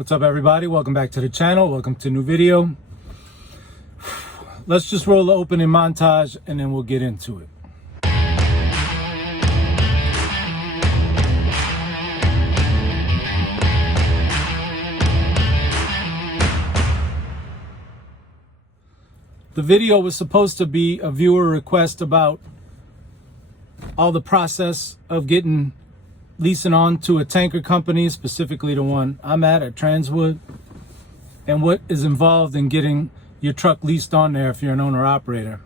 What's up, everybody? Welcome back to the channel. Welcome to a new video. Let's just roll the opening montage and then we'll get into it. The video was supposed to be a viewer request about all the process of getting leasing on to a tanker company, specifically the one I'm at Transwood, and what is involved in getting your truck leased on there if you're an owner operator.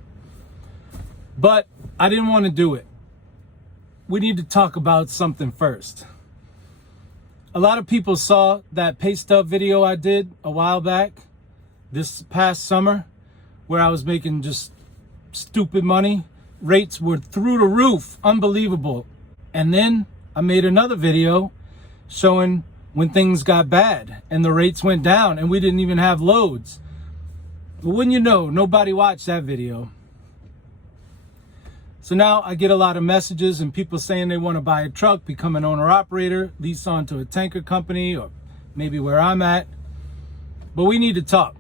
But I didn't want to do it. We need to talk about something first. A lot of people saw that pay stub video I did a while back, this past summer, where I was making just stupid money. Rates were through the roof, unbelievable. And then I made another video showing when things got bad and the rates went down and we didn't even have loads. But wouldn't you know, nobody watched that video. So now I get a lot of messages and people saying they want to buy a truck, become an owner operator, lease onto a tanker company, or maybe where I'm at. But we need to talk.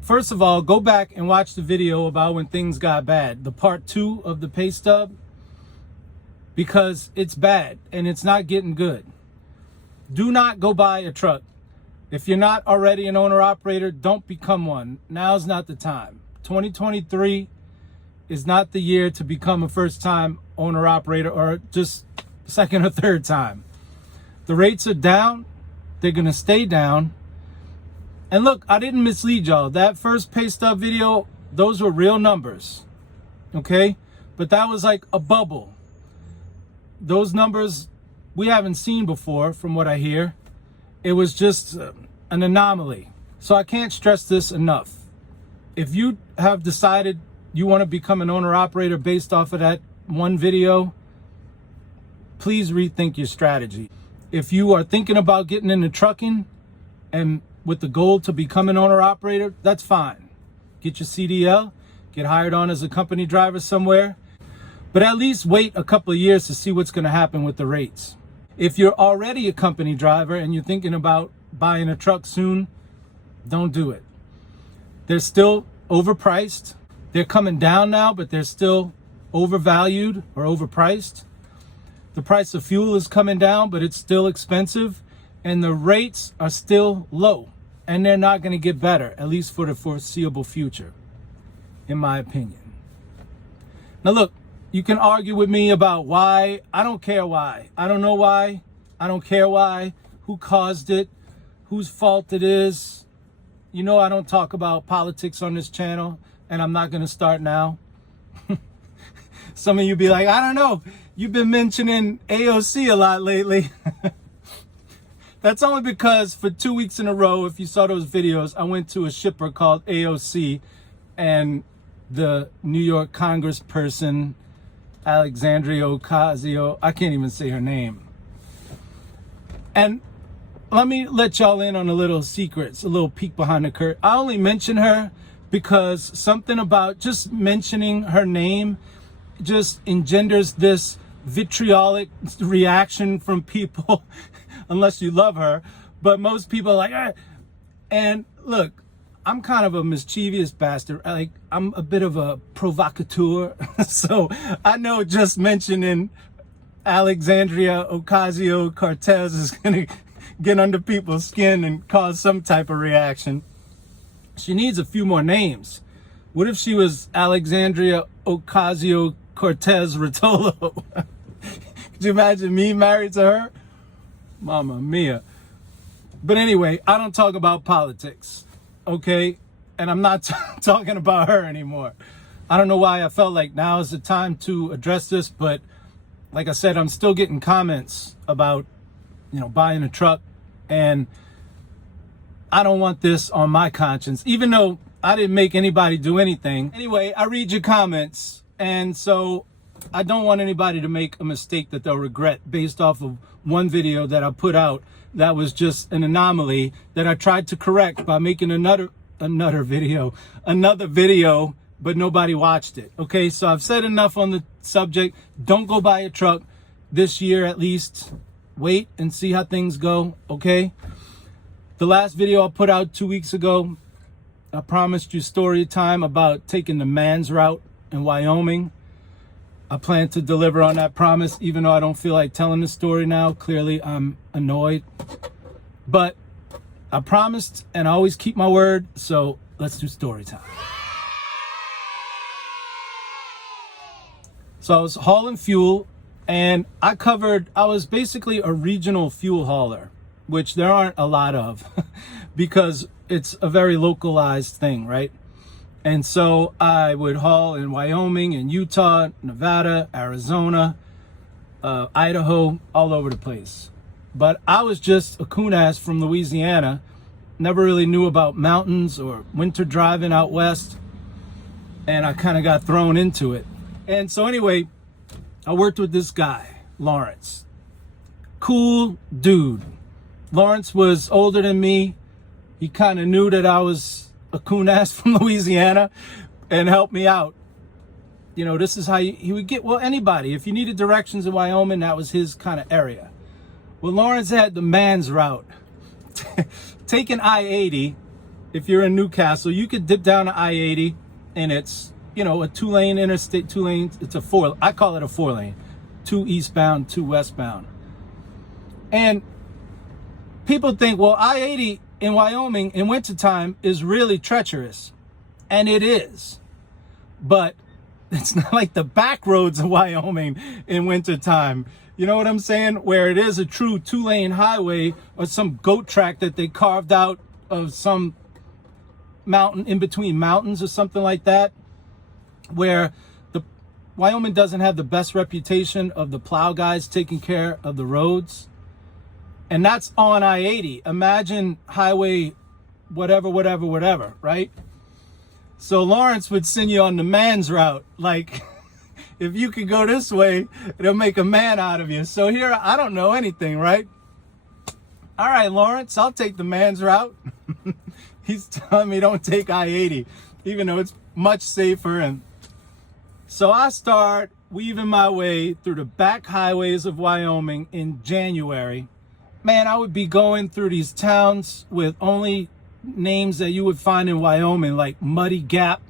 First of all, go back and watch the video about when things got bad, the part 2 of the pay stub, because it's bad and it's not getting good. Do not go buy a truck. If you're not already an owner operator, don't become one. Now's not the time. 2023 is not the year to become a first-time owner operator or just second or third time. The rates are down. They're going to stay down. And look, I didn't mislead y'all. That first pay stub video, those were real numbers. Okay? But that was like a bubble. Those numbers we haven't seen before, from what I hear. It was just an anomaly. So I can't stress this enough. If you have decided you want to become an owner operator based off of that one video, please rethink your strategy. If you are thinking about getting into trucking and with the goal to become an owner operator, that's fine. Get your CDL, get hired on as a company driver somewhere, but at least wait a couple of years to see what's going to happen with the rates. If you're already a company driver and you're thinking about buying a truck soon, don't do it. They're still overpriced. They're coming down now, but they're still overvalued or overpriced. The price of fuel is coming down, but it's still expensive. And the rates are still low. And they're not going to get better, at least for the foreseeable future, in my opinion. Now look, you can argue with me about why. I don't care why. I don't know why. I don't care why. Who caused it? Whose fault it is? You know I don't talk about politics on this channel, and I'm not going to start now. Some of you be like, I don't know. You've been mentioning AOC a lot lately. That's only because for 2 weeks in a row, if you saw those videos, I went to a shipper called AOC, and the New York Congressperson, Alexandria Ocasio, I can't even say her name. And let me let y'all in on a little secrets, a little peek behind the curtain. I only mention her because something about just mentioning her name just engenders this vitriolic reaction from people, unless you love her. But most people are like, ah. And look, I'm kind of a mischievous bastard. Like, I'm a bit of a provocateur. So I know just mentioning Alexandria OcasioCortez is going to get under people's skin and cause some type of reaction. She needs a few more names. What if she was Alexandria OcasioCortez Rotolo? Could you imagine me married to her? Mamma mia. But anyway, I don't talk about politics. Okay, and I'm not talking about her anymore. I don't know why I felt like now is the time to address this, but like I said, I'm still getting comments about, buying a truck, and I don't want this on my conscience, even though I didn't make anybody do anything. Anyway, I read your comments, and so I don't want anybody to make a mistake that they'll regret based off of one video that I put out that was just an anomaly that I tried to correct by making another video, but nobody watched it. Okay, so I've said enough on the subject. Don't go buy a truck this year, at least. Wait and see how things go, okay? The last video I put out 2 weeks ago, I promised you story time about taking the man's route in Wyoming. I plan to deliver on that promise, even though I don't feel like telling the story now. Clearly, I'm annoyed. But I promised, and I always keep my word, so let's do story time. So I was hauling fuel, and I was basically a regional fuel hauler, which there aren't a lot of because it's a very localized thing, right? And so I would haul in Wyoming and Utah, Nevada, Arizona, Idaho, all over the place. But I was just a coon ass from Louisiana, never really knew about mountains or winter driving out west, and I kind of got thrown into it. And so anyway, I worked with this guy, Lawrence. Cool dude. Lawrence was older than me. He kind of knew that I was a coon ass from Louisiana and helped me out. You know, this is how he would get, well, anybody. If you needed directions in Wyoming, that was his kind of area. Well, Lawrence had the man's route. Taking I-80, if you're in Newcastle, you could dip down to I-80, and it's, you know, a 2-lane interstate, 2 lanes. It's a 4, I call it a 4-lane. 2 eastbound, 2 westbound. And people think, well, I-80 in Wyoming in wintertime is really treacherous. And it is. But it's not like the back roads of Wyoming in wintertime. You know what I'm saying? Where it is a true 2-lane highway or some goat track that they carved out of some mountain in between mountains or something like that. Where the Wyoming doesn't have the best reputation of the plow guys taking care of the roads. And that's on I-80. Imagine highway whatever, right? So Lawrence would send you on the man's route. Like, if you could go this way, it'll make a man out of you. So here, I don't know anything, right? All right, Lawrence, I'll take the man's route. He's telling me don't take I-80, even though it's much safer. And so I start weaving my way through the back highways of Wyoming in January. Man, I would be going through these towns with only names that you would find in Wyoming, like Muddy Gap.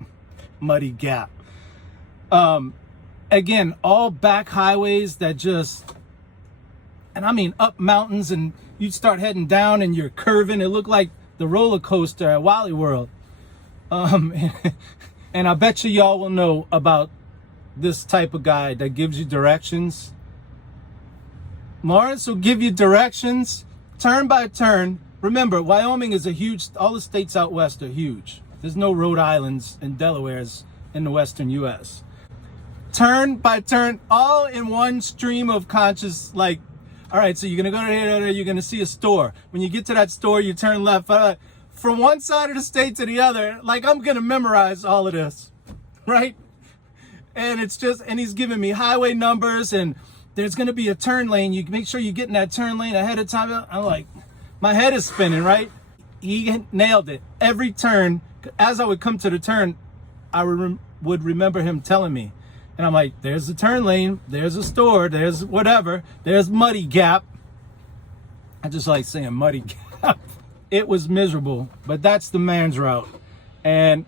Again, all back highways that just, and I mean up mountains, and you'd start heading down and you're curving. It looked like the roller coaster at Wally World. And I bet you y'all will know about this type of guy that gives you directions. Lawrence will give you directions turn by turn. Remember, Wyoming is a huge, all the states out west are huge. There's no Rhode Islands and Delawares in the western U.S. Turn by turn, all in one stream of conscious, like, all right, so you're going to go to here, you're going to see a store. When you get to that store, you turn left. From one side of the state to the other, like, I'm going to memorize all of this, right? And it's just, and he's giving me highway numbers, and there's going to be a turn lane. You make sure you get in that turn lane ahead of time. I'm like, my head is spinning, right? He nailed it. Every turn, as I would come to the turn, I would remember him telling me. And I'm like, there's the turn lane, there's a store, there's whatever, there's Muddy Gap. I just like saying Muddy Gap. It was miserable, but that's the man's route. And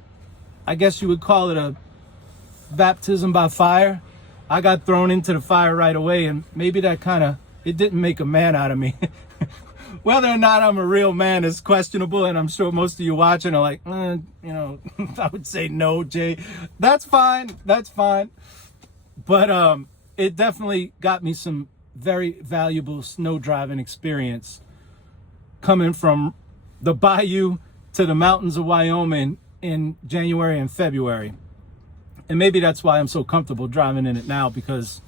I guess you would call it a baptism by fire. I got thrown into the fire right away, and maybe that kind of, it didn't make a man out of me. Whether or not I'm a real man is questionable, and I'm sure most of you watching are like, you know, I would say no, Jay. That's fine. But it definitely got me some very valuable snow driving experience coming from the bayou to the mountains of Wyoming in January and February. And maybe that's why I'm so comfortable driving in it now, because,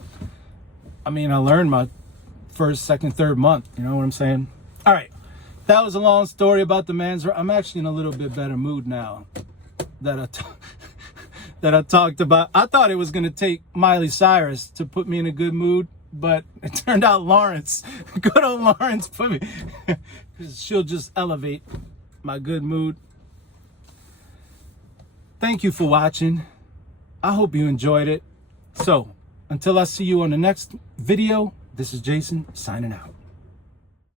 I mean, I learned my first, second, third month. You know what I'm saying? All right. That was a long story about the man's route. I'm actually in a little bit better mood now that I talked about. I thought it was going to take Miley Cyrus to put me in a good mood, but it turned out Lawrence, good old Lawrence, put me, because she'll just elevate my good mood. Thank you for watching. I hope you enjoyed it. So, until I see you on the next video, this is Jason signing out.